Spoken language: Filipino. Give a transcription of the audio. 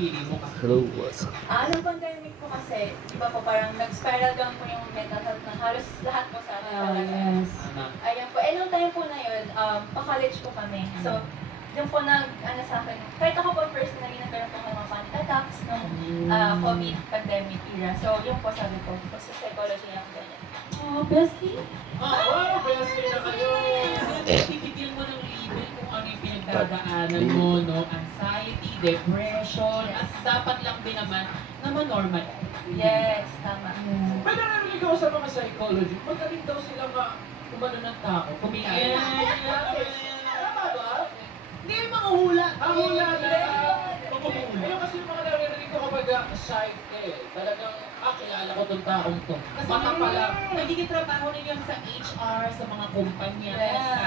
napili mo? Hello, what's up? Nung pandemic po kasi, di ba po parang nag-spiral down po yung mental health ng halos lahat po sa atin talaga. Yes. Tama. Ayun po. Nung time po na yun, pa-college po kami. So, yung po sa akin, kahit ako po personally, nagkaroon po ng mga panic attacks nung COVID pandemic era. So, yung po sabi ko, sa psychology na po ganyan. Oh, bestie. Wow, best friend na kayo. Tititigil mo ng label kung ano yung pinagdadaanan mo, no? Anxiety, depression, at dapat lang din naman na ma-normal. Yes, tama. May narinig ako sa mga psychology, magaling daw sila umano ng tao, kumiyaya. Tama ba? Hindi yung mga hula. Ang hula na. Ayun kasi yung mga narinig ko kapag psych talagang, kilala ko tong taong to. Kasi pala, nagiging trabaho ninyo sa HR, sa mga kumpanya, Yes.